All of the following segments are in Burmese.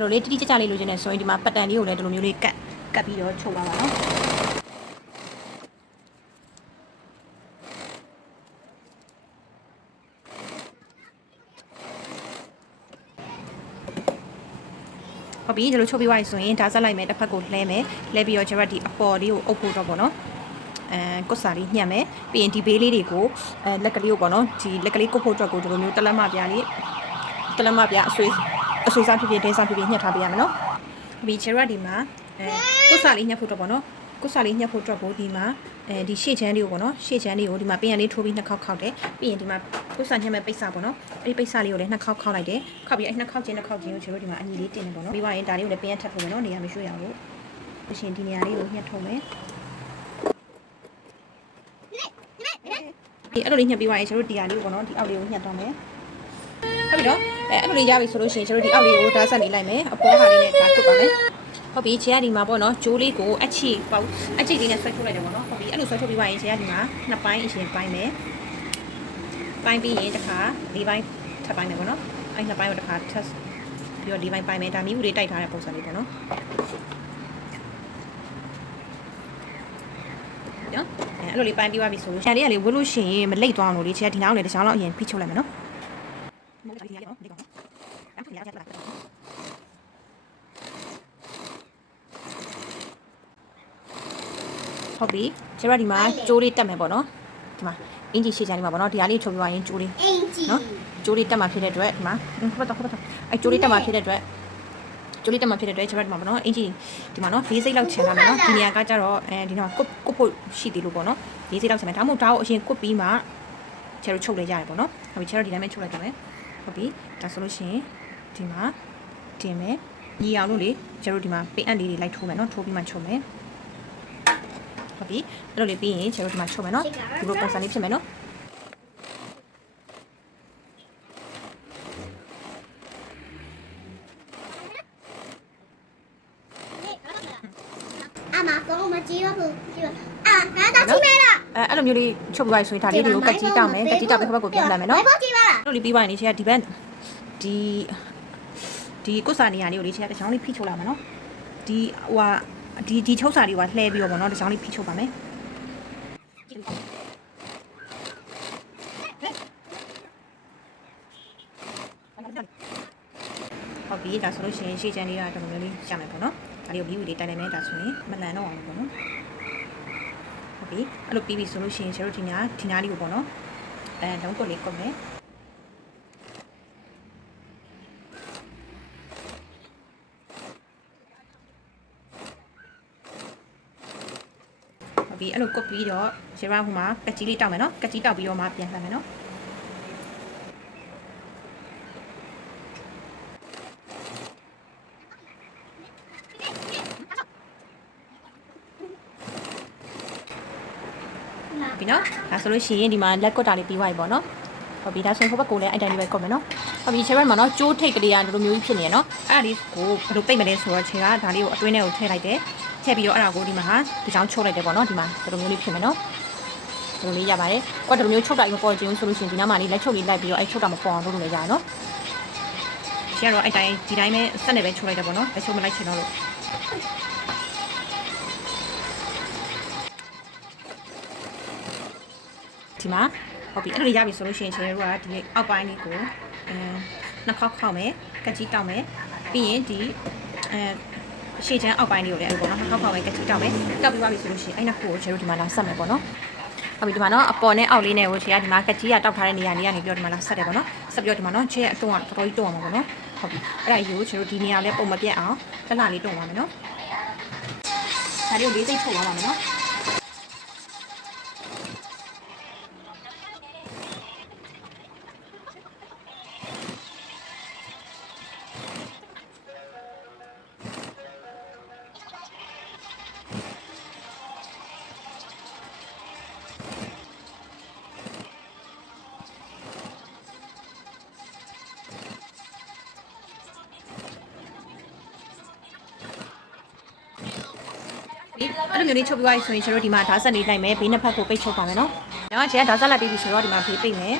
တော့လေတိတိကျကျလေးလိုချင်နေဆိုရင်ဒီမှာပတ်တန်လေးကိုလည်းဒီလိုမျိုးလေးကတ်ပြီးတော့ချုပ်ပါပါနော်ဟုတ်ပြီဒီလိုချုပ်ပြီးသွားပြီဆိုရင်ဒါဆက်လိုက်မယ်တစ်ဖက်ကိုလှဲမယ်လှဲပြီးတော့ကျတော့ဒီအပေါ်လေးကိုအုပ်ဖို့တော့ပေါ့နော်ကွတ်စာလေးညှက်မယ်ပြီးရင်ဒီဘေးလေးတွေကိုလက်ကလေးကိုပေါ့နော်ဒီလက်ကလေးကုတ်ဖို့အတွက်ကိုဒီလိုမျိုးတလက်မပြားလေးတလက်မပြားအဆွေးစားဖြစ်ဖြစ်ဒဲစားဖြစ်ဖြစ်ညှက်ထားပေးရမယ်နော်ပြီးကျတော့ဒီမှာကွတ်စာလေးညှက်ဖို့တော့ပေါ့နော်ကွတ်စာလေးညှက်ဖို့အတွက်ကိုဒီမှာဒီရှေ့ချမ်းလေးကိုပေါ့နော်ရှေ့ချမ်းလေးကိုဒီမှာပင်ရလေးထိုးပြီးနှစ်ခေါက်ခောက်တယ်ပြီးရင်ဒီမှာကွတ်စာညှက်မဲ့ပိတ်စာပေါ့နော်အဲ့ဒီပိတ်စာလေးကိုလည်းနှစ်ခေါက်ခောက်လိုက်တယ်ခောက်ပြီးအဲ့နှစ်ခေါက်ချင်းကိုကျတော့ဒီမှာအညီလေးတင်တယ်ပေါ့နော်ပြီးသွားရင်ဒါလေးကိုလည်းပင်ရထပ်ဖို့မယ်နော်နေရာမရှိရဘူးအရှင်ဒီနေရာလေးကိုညှက်ထုံးမယ်အဲ့လိုလေးညှက်ပြီးသွားရင်ကျတို့ဒီဟာလေးကိုပေါ့နော်ဒီအောက်လေးကိုညှက်တော့မယ်ဟုတ်ပြီနော်အဲ့လိုလေးရပြီဆိုလို့ရှိရင်ကျတို့ဒီအောက်လေးကိုဓာတ်ဆက်နေလိုက်မယ်အပေါ်ဟာလေးနဲ့ဓာတ်ကုတ်ပါမယ်ဟုတ်ပြီခြေကဒီမှာပေါ့နော်ဂျိုးလေးကိုအချိလေးနဲ့ဆွဲထုတ်လိုက်တယ်ပေါ့နော်ဟုတ်ပြီအဲ့လိုဆွဲထုတ်ပြီးသွားရင်ခြေကဒီမှာနှစ်ပိုင်းအရှင်ပိုင်းမယ်ပိုင်းပြီးရင်တစ်ခါ၄ပိုင်းထပ်ပိုင်းမယ်ပေါ့နော်အဲ့နှစ်ပိုင်းကိုတစ်ခါထပ်ပြီးတော့၄ပိုင်းပိုင်းမယ်ဒါမျိုးလေးတိုက်ထားတဲ့ပုံစံလေးပေါ့နော်နော်အဲ့လိုလေးပိုင်းပြီးသွားပြီဆိုလို့ခြေလေးကလေဝတ်လို့ရှိရင်မလိမ့်သွားအောင်လို့လေခြေကဒီနောက်လေတစ်ချောင်းလောက်အရင်ဖိချုပ်လိုက်မယ်နော်ဟုတ်ပြီကျတော့ဒီမှာကျိုးလေးတက်မယ်ပေါ့နော်ဒီမှာအင်ဂျီရှေ့ချမ်းလေးမှာပေါ့နော်ဒီဟာလေးချုပ်ပြသွားရင်ကျိုးလေးနော်ကျိုးလေးတက်မှာဖြစ်တဲ့အတွက်ဒီမှာဟုတ်တော့အဲ့ကျိုးလေးတက်မှာဖြစ်တဲ့အတွက်ကျိုးလေးတက်မှာဖြစ်တဲ့အတွက်ကျတော့ဒီမှာပေါ့နော်အင်ဂျီဒီမှာနော်၄စိတ်လောက်ချင်လာမယ်နော်ဒီနေရာကကျတော့ဒီတော့ကုတ်ဖို့ရှိသေးလို့ပေါ့နော်၄စိတ်လောက်ချင်မယ်ဒါမှမဟုတ်ဒါကိုအရင်ကုတ်ပြီးမှကျတော့ချုပ်လိုက်ရတယ်ပေါ့နော်ဟုတ်ပြီကျတော့ဒီတိုင်းပဲချုပ်လိုက်ကြမယ်ဟုတ်ပြီဒါဆိုလို့ရှိရင်ဒီမှာတင်မယ်ညီအောင်လို့လေကျတော့ဒီမှာပင်အပ်လေးတွေလိုက်ထိုးမယ်နော်ထိုးပြီးမှချုပ်မယ်ဟုတ်ပြီအဲ့လိုလေးပြီးရင်ကျတို့ဒီမှာချုပ်မယ်နော်ဒီလိုပုံစံလေးဖြစ်မယ်နော်အမကောမကြည့်ရဘူးငါတော့ကြည့်မယ်လားအဲ့လိုမျိုးလေးချုပ်ပြီးဆိုရင်ဒါလေးတွေကိုကတ်ကြီးတောက်မယ်ကတ်ကြီးတောက်ပြီးဘက်ကိုပြန်လာမယ်နော်ကြည့်ပါလားအဲ့လိုလေးပြီးသွားရင်လေချေကဒီဘက်ဒီကုစာနေရာလေးကိုလေချေကတစ်ချောင်းလေးဖိချုပ်လာမယ်နော်ဒီဟိုဟာဒီချုပ်စာလေးကိုလှဲပြီးတော့ပေါ့နော်တစ်ချောင်းလေးဖိချုပ်ပါမယ်ဟုတ်ပြီဒါဆိုလို့ရှိရင်ရှေ့ချမ်းလေးကတော်တော်လေးရမယ်ပေါ့နော်ဒါလေးကိုပြီးပြီးလေးတိုင်လိုက်မယ်ဒါဆိုရင်မလန်တော့အောင်ပေါ့နော်ဟုတ်ပြီအဲ့လိုပြီးပြီဆိုလို့ရှိရင်ကျတို့ဒီနားလေးကိုပေါ့နော်လုံးကုတ်လေးကုတ်မယ်ပြီးအဲ့လိုကုတ်ပြီးတော့ရေရောဟိုမှာကကြီးလေးတောက်မယ်နော်ကကြီးတောက်ပြီးတော့မှပြန်လှမ်းမယ်နော်ပြီးနော်ဒါဆိုလို့ရှိရင်ဒီမှာလက်ကွတ်တာလေးပြီးသွားပြီပေါ့နော်ဟုတ်ပြီဒါဆိုရင်ဟိုဘက်ကိုလည်းအဲ့တိုင်းလေးပဲကုတ်မယ်နော်ဟုတ်ပြီခြေဘက်မှာနော်ကျိုးထိတ်ကလေးကလိုမျိုးကြီးဖြစ်နေရနော်အဲ့ဒါလေးကိုဘယ်လိုပိတ်မလဲဆိုတော့ခြေကဒါလေးကိုအတွင်းထဲကိုထည့်လိုက်တယ်ထည့်ပြီးတော့အဲ့ဒါကိုဒီမှာဒီချောင်းချုပ်လိုက်တယ်ပေါ့နော်ဒီမှာဒီလိုမျိုးလေးဖြစ်မယ်နော်ဒီလိုလေးရပါတယ်ကွက်ဒီလိုမျိုးချုပ်တာမပေါ်ချင်ဘူးဆိုလို့ရှိရင်ဒီနားမှာလေးလက်ချုပ်လေးလိုက်ပြီးတော့အဲ့ချုပ်တာမပေါ်အောင်လုပ်လို့လည်းရတယ်နော်ခြေကတော့အဲ့တိုင်းဒီတိုင်းပဲစက်နဲ့ပဲချုပ်လိုက်တယ်ပေါ့နော်လက်ချုပ်မလိုက်ချင်တော့လို့ဒီမှာဟုတ်ပြီအဲ့လိုရပြီဆိုလို့ရှိရင်ခြေတို့ကဒီအောက်ပိုင်းလေးကိုနှစ်ခေါက်ခောက်မယ်ကကြီးတောက်မယ်ပြီးရင်ဒီရှေ့ချမ်းအောက်ပိုင်းလေးကိုလည်းအဲ့လိုပေါ့နော်နှစ်ခေါက်ပဲကကြီးတောက်မယ်တောက်ပြီးသွားပြီဆိုလို့ရှိရင်အဲ့နှစ်ခုကိုခြေတို့ဒီမှာလာဆက်မယ်ပေါ့နော်ဟုတ်ပြီဒီမှာနော်အပေါ်နဲ့အောက်လေးနဲ့ကိုခြေကဒီမှာကကြီးကတောက်ထားတဲ့နေရာနေပြီးတော့ဒီမှာလာဆက်တယ်ပေါ့နော်ဆက်ပြီးတော့ဒီမှာနော်ခြေရဲ့အတွန်းကတော်တော်ကြီးတုံးအောင်ပါပေါ့နော်ဟုတ်ပြီအဲ့ဒါယူခြေတို့ဒီနေရာလေးပုံမပြတ်အောင်တက်လာလေးတုံးပါမယ်နော်ဒါလေးကိုလေးစိတ်ထုတ်သွားပါမယ်နော်အဲ့လိုမျိုးလေးချုပ်ပြီးသွားပြီဆိုရင်ကျတို့ဒီမှာဓာတ်ဆက်လေးလိုက်မယ်ဘေးနှစ်ဖက်ကိုပိတ်ချုပ်ပါမယ်နော်။နောက်ကျရင်ဓာတ်ဆက်လိုက်ပြီးပြီဆိုတော့ဒီမှာဘေးပိတ်မယ်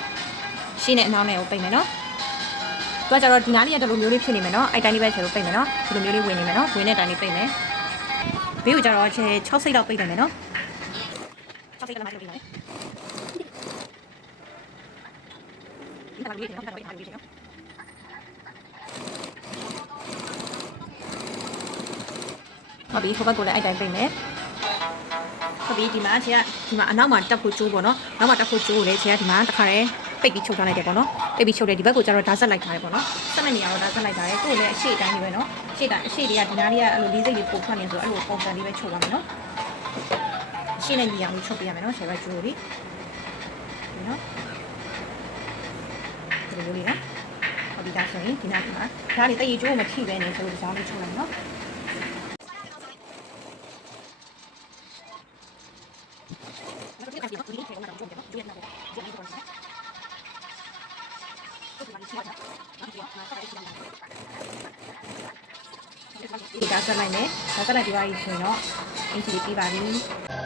။ရှင်းနဲ့အနောက်နဲ့ကိုပိတ်မယ်နော်။ သူကကျတော့ဒီနားလေးကတလူမျိုးလေးဖြစ်နေမယ်နော်အဲ့တိုင်းလေးပဲချေလို့ပိတ်မယ်နော်ဒီလိုမျိုးလေးဝင်နေမယ်နော်ဝင်တဲ့အတိုင်းလေးပိတ်မယ်ဘေးကိုကျတော့ချေ6စိတ်လောက်ပိတ်တယ်မယ်နော်6စိတ်လောက်မှလုပ်ပြီးပါမယ်ဒီကလေးကတော့ပိတ်ထားပြီးပြီနော်ဟုတ်ပြီဟိုဘက်ကိုလည်းအဲ့တိုင်းပိတ်မယ်ဟုတ်ပြီဒီမှာချေကဒီမှာအနောက်မှာတက်ဖို့ကျိုးပေါ့နော်နောက်မှာတက်ဖို့ကျိုးကိုလည်းချေကဒီမှာတစ်ခါတည်းပိတ်ပြီးချုပ်ထားလိုက်တယ်ပေါ့နော်ပိတ်ပြီးချုပ်တယ်ဒီဘက်ကိုကျတော့ဓာတ်ဆက်လိုက်ထားတယ်ပေါ့နော်ဆက်မဲ့နေရတော့ဓာတ်ဆက်လိုက်ထားတယ်သူ့ကိုလည်းအရှိတိုင်းလေးပဲနော်အရှိတွေကဒီနားလေးကအဲ့လိုလေးစိတ်လေးပို့ထွက်နေဆိုတော့အဲ့လိုပုံစံလေးပဲချုပ်ပါမယ်နော်အရှိနဲ့ညီအောင်ချုပ်ပေးရမယ်နော်ချေဘက်ကျိုးလေးဒီနော်ဒီလိုလေးနော်ဟုတ်ပြီဒါဆိုရင်ဒီနားမှာဒါလေးတရေကျိုးကိုမထိပဲနေဆိုလို့ဒီစားလေးချုပ်လိုက်နော်ဒီဒါဆက်လိုက်မယ်ဒါဆက်လိုက်ပြီးပါပြီဆိုရင်တော့အင်ဂျီလေးပြီးပါပြီ